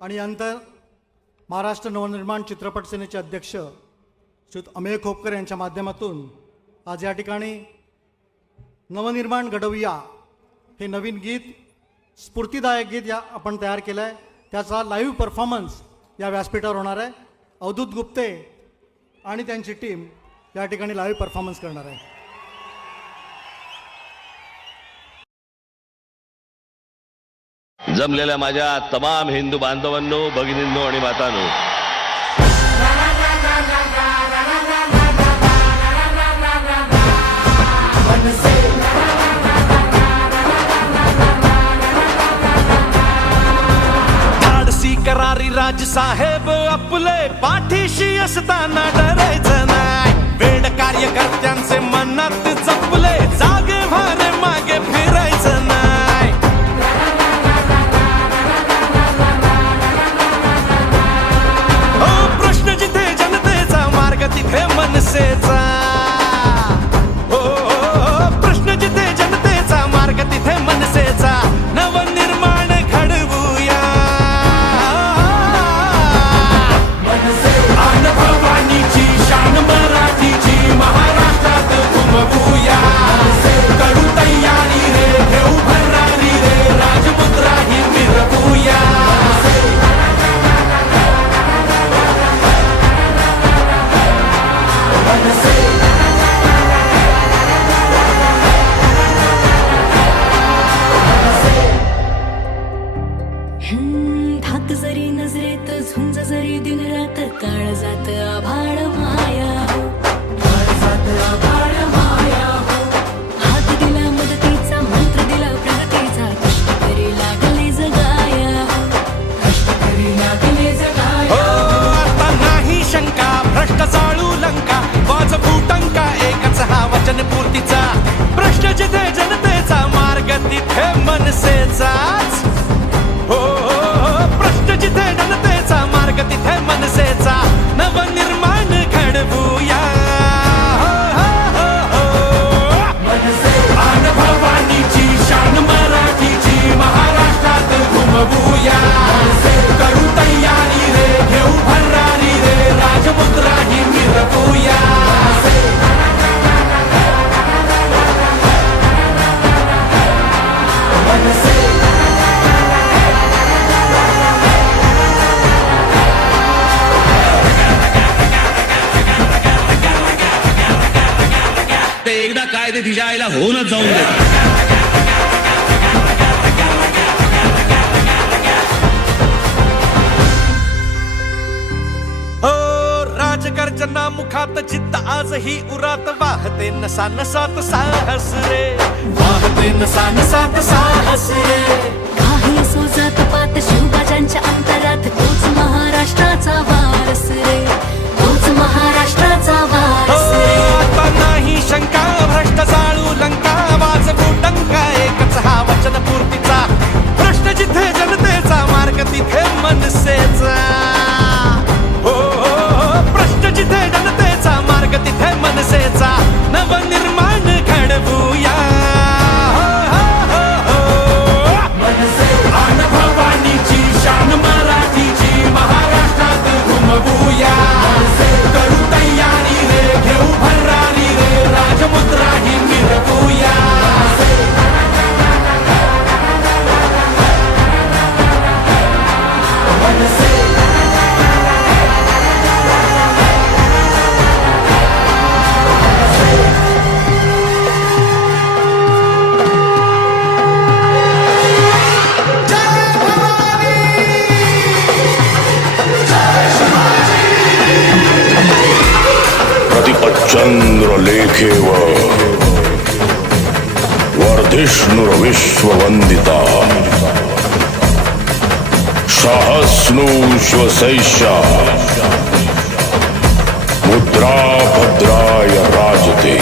आणि यानंतर महाराष्ट्र नवनिर्माण चित्रपट सेनेचे अध्यक्ष श्री अमेय खोपकर यांच्या माध्यमातून आज या ठिकाणी नवनिर्माण घडवूया हे नवीन गीत स्फूर्तिदायक गीत या आपण तयार केलं आहे, त्याचा लाईव्ह परफॉर्मन्स या व्यासपीठावर होणार आहे. अवधूत गुप्ते आणि त्यांची टीम या ठिकाणी लाईव्ह परफॉर्मन्स करणार आहे. जमलेल्या माझ्या तमाम हिंदू बांधवांनो, भगिनींनो आणि मातांनो, धाडसी करारी राज साहेब आपले पाठीशी असताना डरायचं नाही. वेड कार्यकर्त्यांचे मनात जपले, जागे भारे मागे फिरायचं नाही. प्रश्न जिथे जनतेचा, मार्ग तिथे मनसेचा. प्रश्न जिथे जनतेचा, मार्ग तिथे मनसेचा. नवनिर्माण घडवूया, भवानीची शान मराठीची महाराष्ट्रात घुमवूया. करू तयारी रे, घेऊ भरारी रे, राजमुद्रा ही मिरवूया. धाक जरी नजरेत झुंज जरी दिन रात, काळ जात आभाळ माया हो, हात दिला मदतीचा, मंत्र दिला प्रगतीचा, कष्ट करी लागले जगाया हो, कष्ट करी लागले जगाया. आता नाही शंका, भ्रष्ट चाळू लंका, वाज फुटंका, एकच हा वचन पूर्तीचा. प्रश्न जिथे जनतेचा, मार्ग तिथे मनसेचाच. प्रश्न जिथे जनतेचा, मार्ग तिथे मनसेचा. नवनिर्माण घडवूया, भवानीची शान मराठीची महाराष्ट्रात घुमवूया. करू तयारी रे, घेऊ भरारी रे, राजमुद्रा ही मिरवूया. ते एकदा काय ते तिच्या आईला होऊनच जाऊन दे. राजगर्जना मुखात जिद्द आजही उरात, वाहते नसा नसात साहस रे, वाहते नसा नसात साहस रे. काही असो जात पात, शिवबाजांच्या अंतरात तोच महाराष्ट्राचा वारस रे, तोच महाराष्ट्राचा वारस रे. आता नाही शंका, भ्रष्ट चाळू लंका, वाज फुटंका, एकच हा वचन पूर्तीचा. प्रश्न जिथे जनतेचा, मार्ग तिथे मनसेचा. प्रश्न जिथे जनतेचा, मार्ग तिथे मनसेचा. नवनिर्माण घडवूया, भवानीची शान मराठीची महाराष्ट्रात घुमवूया. करू तयारी रे, घेऊ भरारी रे, राजमुद्रा ही मिरवूया. चंद्रलेखेव वर्धिष्णुर्विश्ववन्दिता, सहस्नु श्वसैषा, मुद्रा भद्राय राजते.